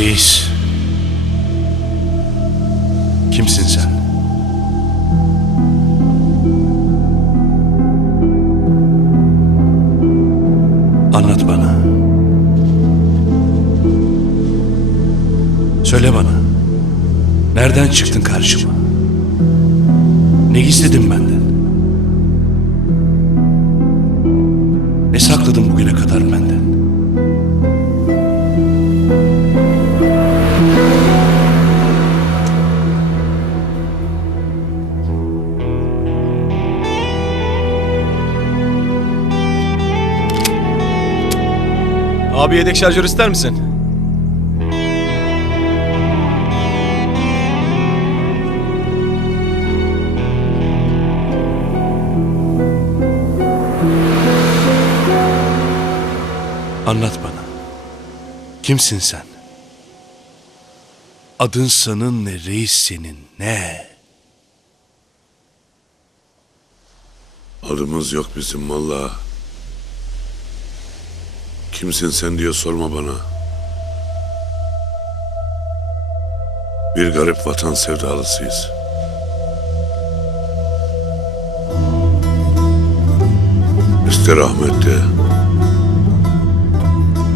Reis. Kimsin sen? Anlat bana. Söyle bana. Nereden çıktın karşıma? Ne gizledin benden? Abi yedek şarjör ister misin? Anlat bana. Kimsin sen? Adın sanın ne, reis senin ne? Adımız yok bizim valla. Kimsin sen diye sorma bana. Bir garip vatan sevdalısıyız. İster Ahmet de,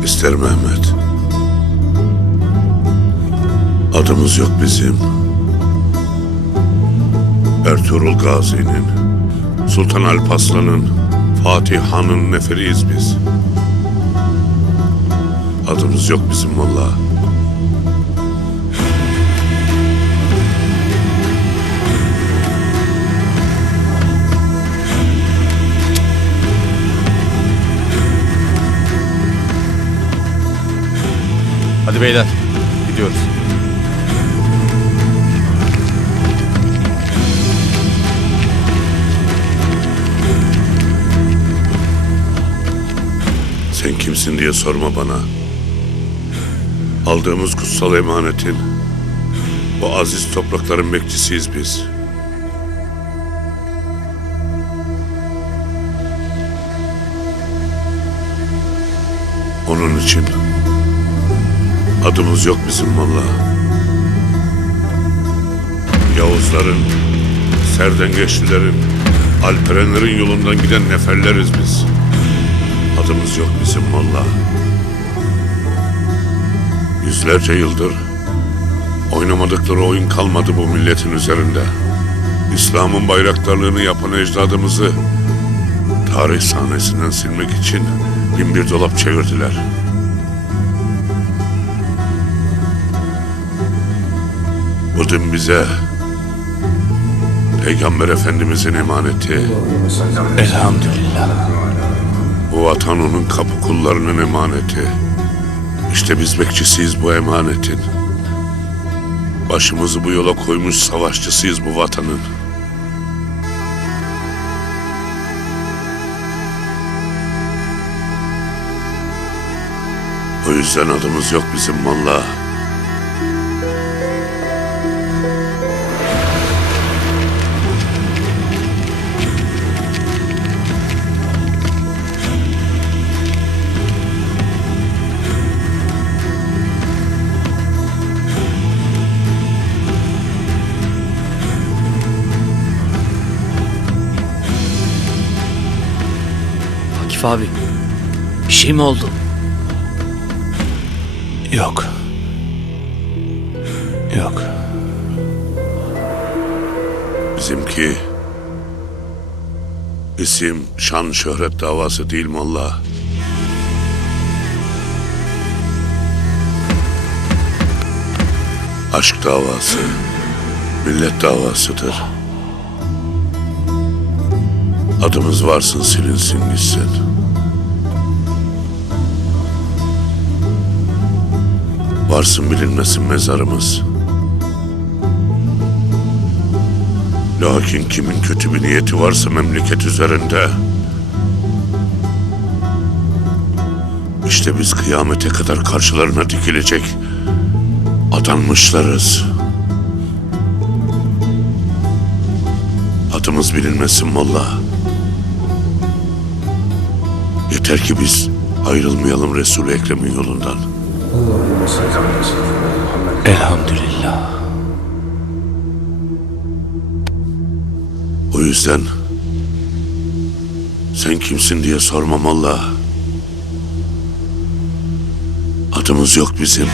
ister Mehmet. Adımız yok bizim. Ertuğrul Gazi'nin, Sultan Alparslan'ın, Fatih Han'ın neferiyiz biz. Adımız yok bizim valla. Hadi beyler gidiyoruz. Sen kimsin diye sorma bana. Aldığımız kutsal emanetin, bu aziz toprakların bekçisiyiz biz. Onun için adımız yok bizim valla. Yavuzların, Serdengeçlilerin, Alperenlerin yolundan giden neferleriz biz. Adımız yok bizim valla. Yüzlerce yıldır oynamadıkları oyun kalmadı bu milletin üzerinde. İslam'ın bayraktarlığını yapan ecdadımızı tarih sahnesinden silmek için bin bir dolap çevirdiler. Bu din bize Peygamber Efendimizin emaneti, Elhamdülillah. Bu vatan onun kapı kullarının emaneti. İşte biz bekçisiyiz bu emanetin. Başımızı bu yola koymuş savaşçısıyız bu vatanın. O yüzden adımız yok bizim valla. Akif abi. Bir şey mi oldu? Yok. Yok. Bizimki isim, şan, şöhret davası değil mi Allah? Aşk davası, millet davasıdır. Adımız varsın silinsin gitsin. Varsın bilinmesin mezarımız. Lakin kimin kötü bir niyeti varsa memleket üzerinde işte biz kıyamete kadar karşılarına dikilecek adanmışlarız. Adımız bilinmesin valla. Yeter ki biz ayrılmayalım Resul-i Ekrem'in yolundan. Elhamdülillah. O yüzden sen kimsin diye sormam Allah. Adımız yok bizim.